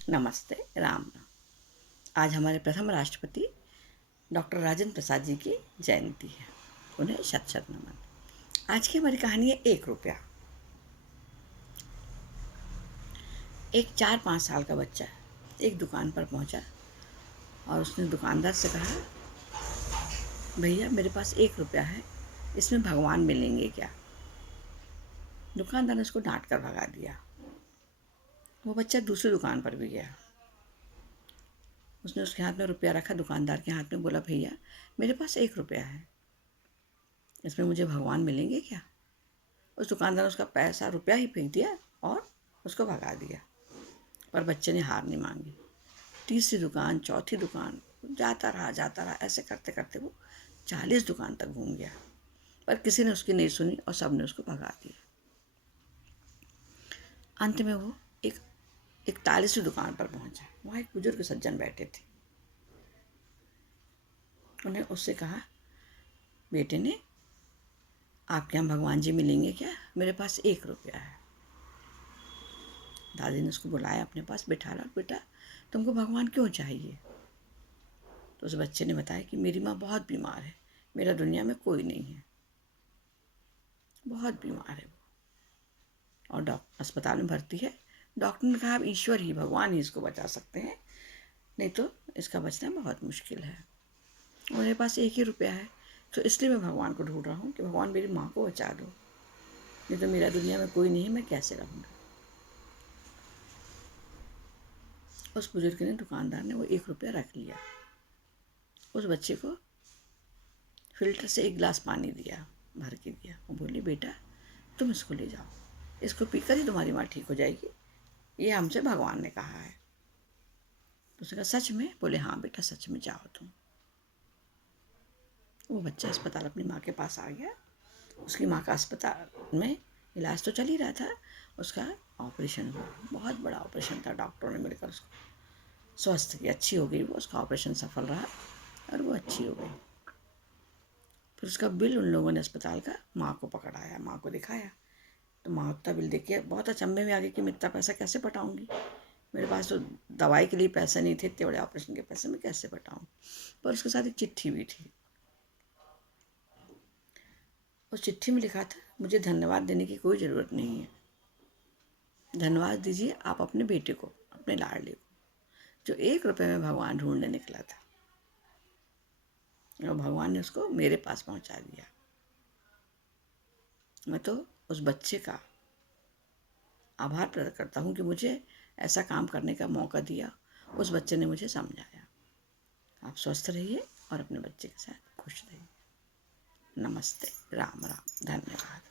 नमस्ते, राम राम। आज हमारे प्रथम राष्ट्रपति डॉक्टर राजेंद्र प्रसाद जी की जयंती है। उन्हें शत शत नमन। आज की हमारी कहानी है 1 रुपया। एक 4-5 साल का बच्चा एक दुकान पर पहुंचा और उसने दुकानदार से कहा, भैया मेरे पास 1 रुपया है, इसमें भगवान मिलेंगे क्या? दुकानदार ने उसको डांट कर भगा दिया। वो बच्चा दूसरी दुकान पर भी गया। उसने उसके हाथ में रुपया रखा, दुकानदार के हाथ में, बोला, भैया मेरे पास 1 रुपया है, इसमें मुझे भगवान मिलेंगे क्या? उस दुकानदार ने उसका पैसा, रुपया ही फेंक दिया और उसको भगा दिया। पर बच्चे ने हार नहीं मांगी। तीसरी दुकान, चौथी दुकान, जाता रहा। ऐसे करते करते वो 40 दुकान तक घूम गया, पर किसी ने उसकी नहीं सुनी और सब ने उसको भगा दिया। अंत में वो एक 41वीं दुकान पर पहुंचा। वहाँ एक बुजुर्ग सज्जन बैठे थे। उन्हें उससे कहा, बेटे ने, आपके यहाँ भगवान जी मिलेंगे क्या? मेरे पास 1 रुपया है। दादी ने उसको बुलाया अपने पास, बिठाया, बेटा तुमको भगवान क्यों चाहिए? तो उस बच्चे ने बताया कि मेरी माँ बहुत बीमार है, मेरा दुनिया में कोई नहीं है, बहुत बीमार है वो, और अस्पताल में भर्ती है। डॉक्टर ने कहा, अब ईश्वर ही, भगवान ही इसको बचा सकते हैं, नहीं तो इसका बचना बहुत मुश्किल है। मेरे पास 1 ही रुपया है, तो इसलिए मैं भगवान को ढूंढ रहा हूँ कि भगवान मेरी माँ को बचा दो, नहीं तो मेरा दुनिया में कोई नहीं है, मैं कैसे रहूँगा? उस बुजुर्ग ने, दुकानदार ने, वो 1 रुपया रख लिया। उस बच्चे को फिल्टर से 1 गिलास पानी दिया, भर के दिया, और बोली, बेटा तुम इसको ले जाओ, इसको पीकर ही तुम्हारी माँ ठीक हो जाएगी, ये हमसे भगवान ने कहा है। तो उसने कहा, सच में? बोले, हाँ बेटा सच में, जाओ तुम। वो बच्चा अस्पताल अपनी माँ के पास आ गया। उसकी माँ का अस्पताल में इलाज तो चल ही रहा था, उसका ऑपरेशन हुआ। बहुत बड़ा ऑपरेशन था। डॉक्टरों ने मिलकर उसको स्वस्थ की, अच्छी हो गई वो, उसका ऑपरेशन सफल रहा और वो अच्छी हो गई। फिर उसका बिल उन लोगों ने, अस्पताल का, माँ को पकड़ाया, माँ को दिखाया। तो माँ उतना बिल देख के बहुत अचंभे में आ गई कि मैं इतना पैसा कैसे पटाऊँगी, मेरे पास तो दवाई के लिए पैसे नहीं थे, इतने बड़े ऑपरेशन के पैसे मैं कैसे पटाऊँ? पर उसके साथ एक चिट्ठी भी थी। उस चिट्ठी में लिखा था, मुझे धन्यवाद देने की कोई ज़रूरत नहीं है, धन्यवाद दीजिए आप अपने बेटे को, अपने लाडले को, जो 1 रुपये में भगवान ढूंढने निकला था, और भगवान ने उसको मेरे पास पहुंचा दिया। मैं तो उस बच्चे का आभार प्रकट करता हूँ कि मुझे ऐसा काम करने का मौका दिया। उस बच्चे ने मुझे समझाया। आप स्वस्थ रहिए और अपने बच्चे के साथ खुश रहिए। नमस्ते, राम राम, धन्यवाद।